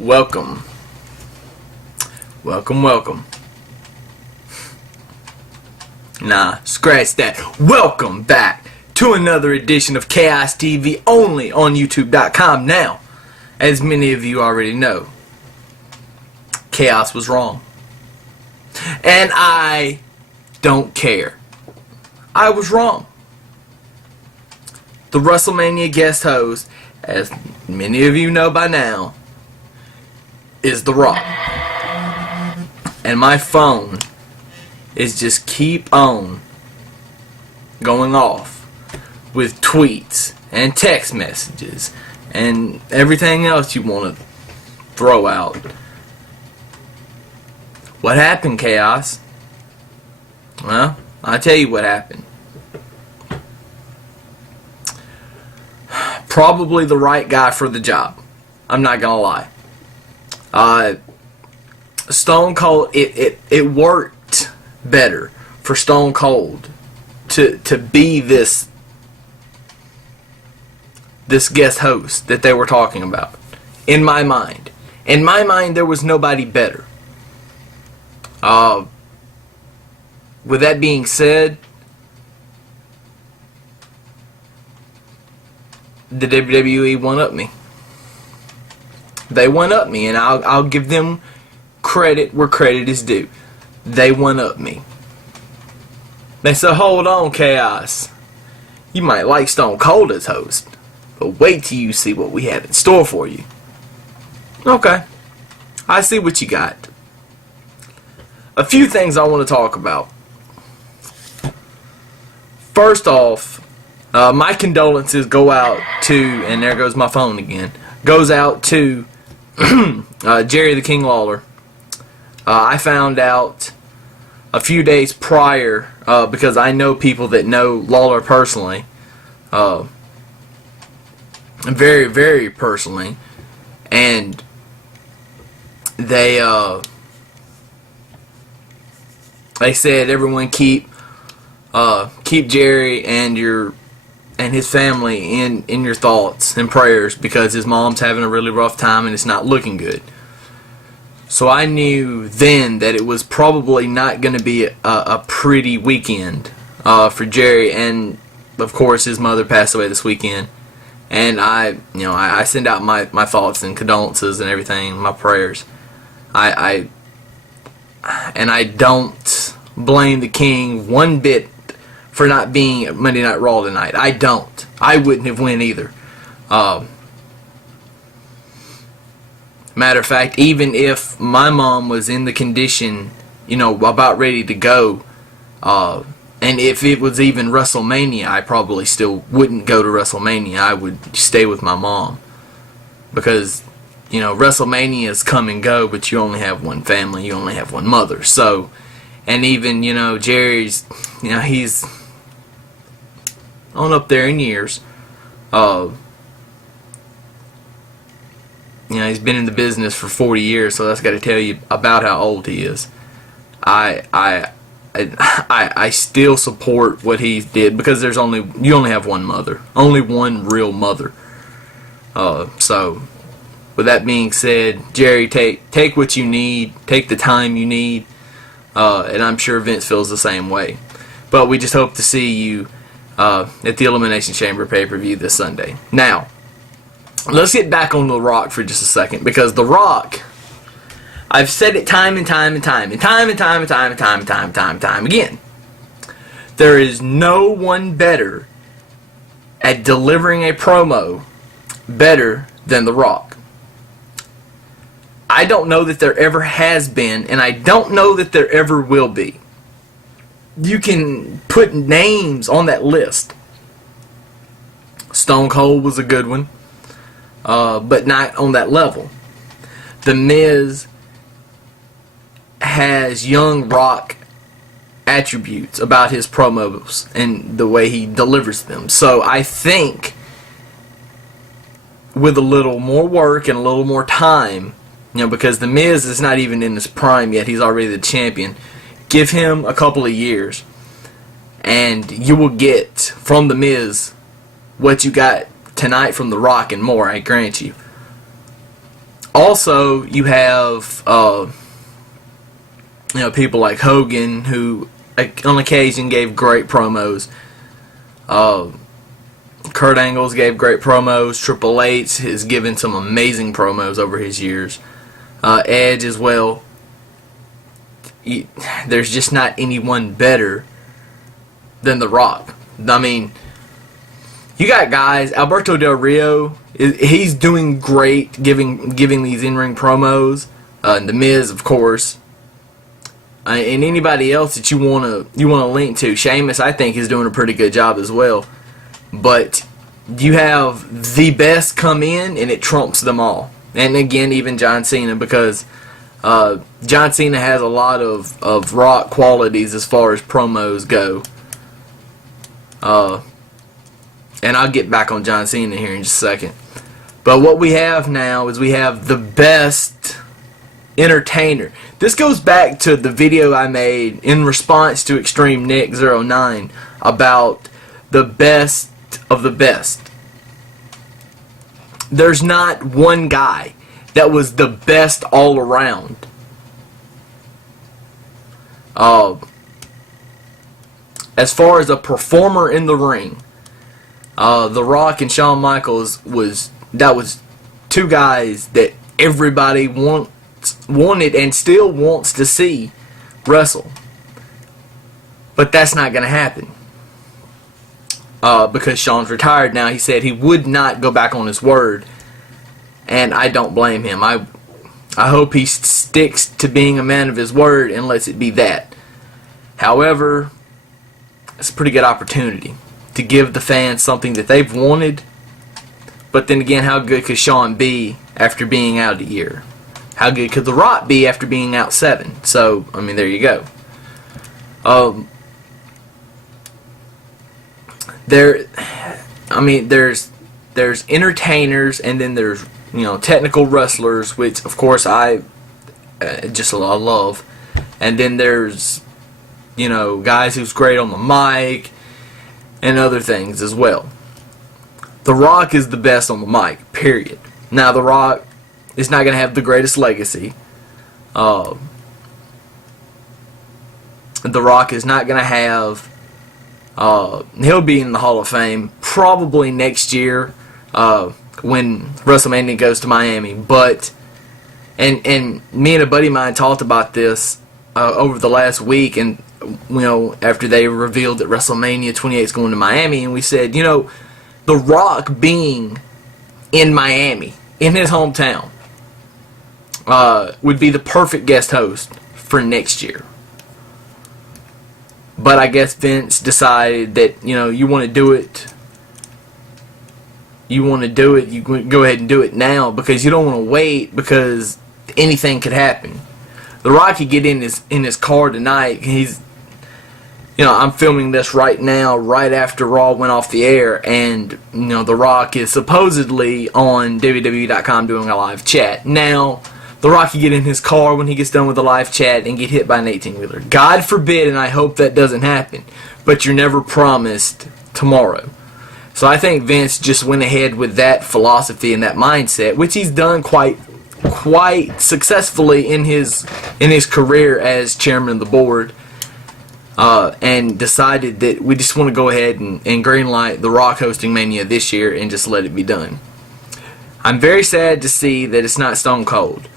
Welcome. Welcome. Nah, scratch that. Welcome back to another edition of Chaos TV, only on YouTube.com. Now, as many of you already know, Chaos was wrong. And I don't care. I was wrong. The Wrestlemania guest host, as many of you know by now, is The Rock. And my phone is just keep on going off with tweets and text messages and everything else you want to throw out. What happened, Chaos? Well, I'll tell you what happened. Probably the right guy for the job. I'm not gonna lie. Stone Cold, it worked better for Stone Cold to be this guest host that they were talking about. In my mind, there was nobody better. With that being said, the WWE won up me. They won up me, and I'll give them credit where credit is due. They won up me. They said, hold on, Chaos. You might like Stone Cold as host, but wait till you see what we have in store for you. Okay. I see what you got. A few things I want to talk about. First off, my condolences go out to, and there goes my phone again, goes out to Jerry the King Lawler. I found out a few days prior, because I know people that know Lawler personally, very, very personally, and they said everyone keep Jerry and his family in your thoughts and prayers because his mom's having a really rough time and it's not looking good. So I knew then that it was probably not going to be a pretty weekend for Jerry, and of course his mother passed away this weekend. And I send out my thoughts and condolences and everything, my prayers. I don't blame the King one bit for not being at Monday Night Raw tonight. I don't. I wouldn't have won either. Matter of fact, even if my mom was in the condition, about ready to go, and if it was even WrestleMania, I probably still wouldn't go to WrestleMania. I would stay with my mom. Because, WrestleMania is come and go, but you only have one family, you only have one mother. So, and even, Jerry's, he's on up there in years. He's been in the business for 40 years, so that's got to tell you about how old he is. I still support what he did because you only have one mother, only one real mother. So, with that being said, Jerry, take what you need, take the time you need, and I'm sure Vince feels the same way. But we just hope to see you at the Elimination Chamber pay-per-view this Sunday. Now, let's get back on The Rock for just a second, because The Rock, I've said it time and time again. There is no one better at delivering a promo better than The Rock. I don't know that there ever has been, and I don't know that there ever will be. You can put names on that list. Stone Cold was a good one. But not on that level. The Miz has young Rock attributes about his promos and the way he delivers them. So I think with a little more work and a little more time, because the Miz is not even in his prime yet, he's already the champion. Give him a couple of years and you will get from the Miz what you got tonight from The Rock and more, I grant you. Also, you have people like Hogan, who on occasion gave great promos. Kurt Angle's gave great promos. Triple H has given some amazing promos over his years. Edge as well. There's just not anyone better than The Rock. I mean, you got guys. Alberto Del Rio, he's doing great, giving these in-ring promos. The Miz, of course, and anybody else that you wanna link to. Sheamus, I think, is doing a pretty good job as well. But you have the best come in, and it trumps them all. And again, even John Cena, because John Cena has a lot of Rock qualities as far as promos go. And I'll get back on John Cena here in just a second. But what we have now is we have the best entertainer. This goes back to the video I made in response to Extreme Nick 09 about the best of the best. There's not one guy that was the best all around. As far as a performer in the ring, The Rock and Shawn Michaels was two guys that everybody wanted and still wants to see wrestle. But that's not going to happen. Because Shawn's retired now. He said he would not go back on his word. And I don't blame him. I hope he sticks to being a man of his word and lets it be that. However, it's a pretty good opportunity to give the fans something that they've wanted. But then again, how good could Shawn be after being out a year? How good could The Rock be after being out 7? So, I mean, there you go. There's entertainers, and then there's technical wrestlers, which of course I love, and then there's guys who's great on the mic and other things as well. The Rock is the best on the mic, period. Now, The Rock is not going to have the greatest legacy. The Rock is not going to have he'll be in the Hall of Fame probably next year when WrestleMania goes to Miami. But and me and a buddy of mine talked about this over the last week, and after they revealed that WrestleMania 28 is going to Miami, and we said, The Rock being in Miami, in his hometown, would be the perfect guest host for next year. But I guess Vince decided that, you want to do it. You want to do it, you go ahead and do it now, because you don't want to wait, because anything could happen. The Rock could get in his car tonight. I'm filming this right now, right after Raw went off the air, and The Rock is supposedly on WWE.com doing a live chat. Now, The Rock could get in his car when he gets done with the live chat and get hit by an 18-wheeler. God forbid, and I hope that doesn't happen. But you're never promised tomorrow. So I think Vince just went ahead with that philosophy and that mindset, which he's done quite successfully in his career as chairman of the board, and decided that we just want to go ahead and greenlight The Rock hosting Mania this year and just let it be done. I'm very sad to see that it's not Stone Cold.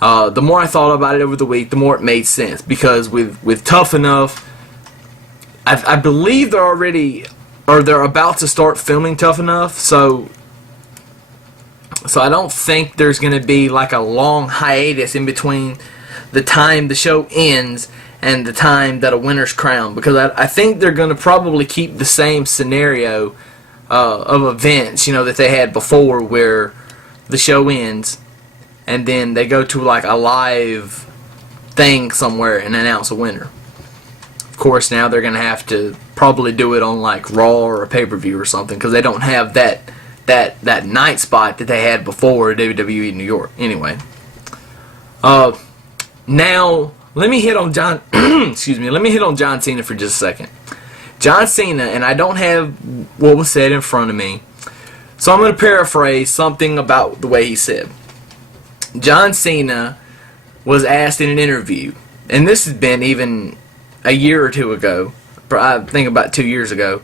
The more I thought about it over the week, the more it made sense, because with Tough Enough, I believe they're about to start filming Tough Enough, so I don't think there's going to be like a long hiatus in between the time the show ends and the time that a winner's crowned, because I think they're going to probably keep the same scenario of events that they had before, where the show ends and then they go to like a live thing somewhere and announce a winner. Of course, now they're going to have to probably do it on like Raw or a pay-per-view or something, because they don't have that night spot that they had before WWE New York. Anyway, now let me hit on John. Excuse me. Let me hit on John Cena for just a second. John Cena, and I don't have what was said in front of me, so I'm going to paraphrase something about the way he said. John Cena was asked in an interview, and this has been even a year or two ago, I think about 2 years ago.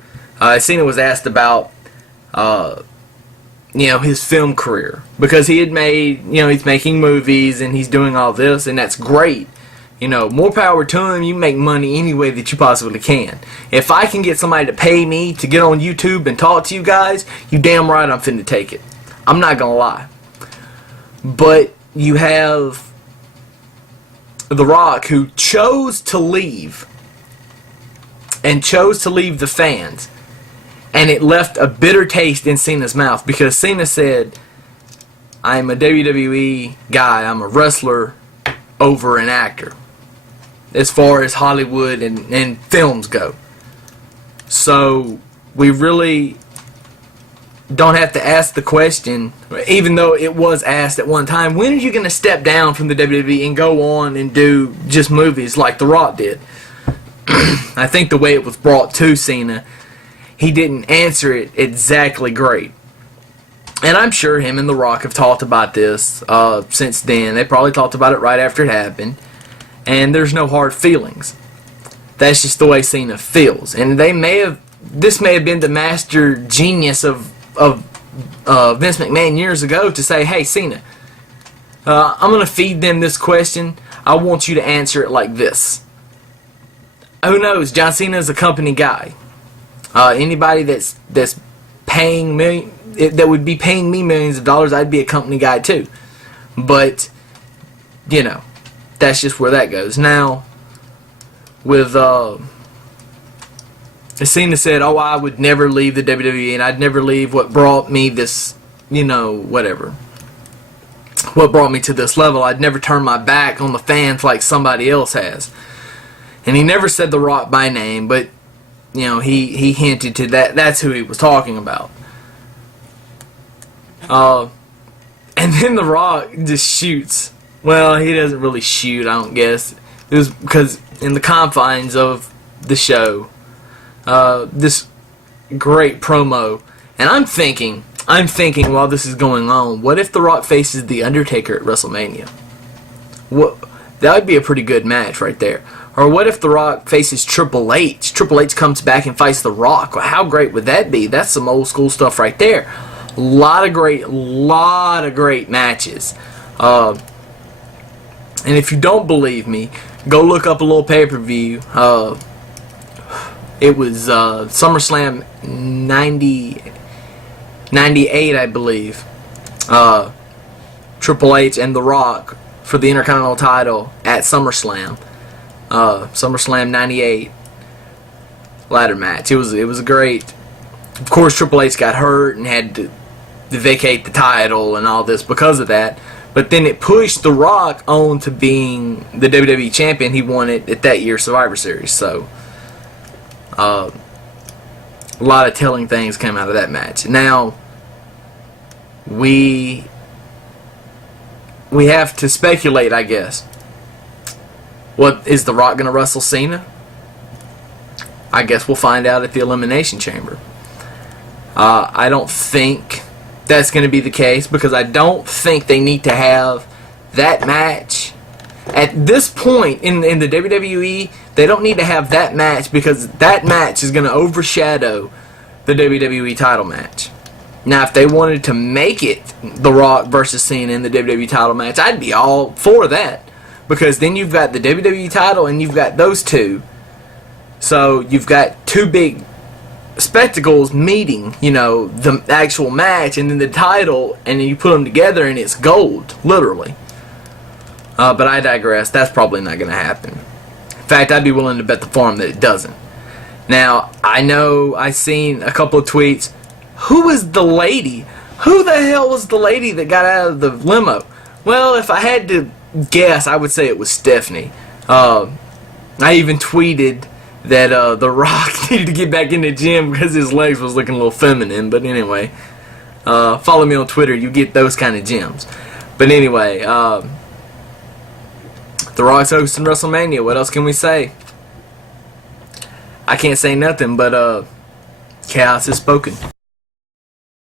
Cena was asked about, his film career, because he had made, he's making movies and he's doing all this, and that's great. More power to him. You make money any way that you possibly can. If I can get somebody to pay me to get on YouTube and talk to you guys, you damn right I'm finna take it. I'm not gonna lie. But you have The Rock, who chose to leave, and chose to leave the fans, and it left a bitter taste in Cena's mouth, because Cena said, I'm a WWE guy, I'm a wrestler over an actor, as far as Hollywood and films go. So we really don't have to ask the question, even though it was asked at one time, when are you going to step down from the WWE and go on and do just movies like The Rock did? I think the way it was brought to Cena, he didn't answer it exactly great. And I'm sure him and The Rock have talked about this since then. They probably talked about it right after it happened. And there's no hard feelings. That's just the way Cena feels. And this may have been the master genius of Vince McMahon years ago to say, hey, Cena, I'm going to feed them this question. I want you to answer it like this. Who knows? John Cena is a company guy. Anybody that's paying me, that would be paying me millions of dollars, I'd be a company guy too. But, that's just where that goes. Now, with Cena said, oh, I would never leave the WWE, and I'd never leave what brought me this, whatever. What brought me to this level. I'd never turn my back on the fans like somebody else has. And he never said The Rock by name, but, he hinted to that. That's who he was talking about. And then The Rock just shoots. Well, he doesn't really shoot, I don't guess. It was because in the confines of the show, this great promo, and I'm thinking while this is going on, what if The Rock faces The Undertaker at WrestleMania? That would be a pretty good match right there. Or what if The Rock faces Triple H? Triple H comes back and fights The Rock. Well, how great would that be? That's some old school stuff right there. Lot of great matches. And if you don't believe me, go look up a little pay-per-view. It was SummerSlam 98, I believe. Triple H and The Rock for the Intercontinental title at SummerSlam. SummerSlam 98 ladder match. It was a great. Of course, Triple H got hurt and had to vacate the title and all this because of that. But then it pushed The Rock on to being the WWE champion. He won it at that year's Survivor Series. So, a lot of telling things came out of that match. Now, we have to speculate, I guess. What is The Rock going to wrestle Cena? I guess we'll find out at the Elimination Chamber. I don't think that's going to be the case, because I don't think they need to have that match. At this point in the WWE, they don't need to have that match, because that match is going to overshadow the WWE title match. Now, if they wanted to make it The Rock versus Cena in the WWE title match, I'd be all for that. Because then you've got the WWE title and you've got those two. So you've got two big spectacles meeting, the actual match and then the title, and then you put them together and it's gold, literally. But I digress. That's probably not going to happen. In fact, I'd be willing to bet the farm that it doesn't. Now, I know I've seen a couple of tweets. Who was the lady? Who the hell was the lady that got out of the limo? Well, if I had to guess, I would say it was Stephanie. I even tweeted that The Rock needed to get back in the gym because his legs was looking a little feminine. But anyway, follow me on Twitter. You get those kind of gems. But anyway, The Rock's hosting WrestleMania. What else can we say? I can't say nothing, but chaos is spoken.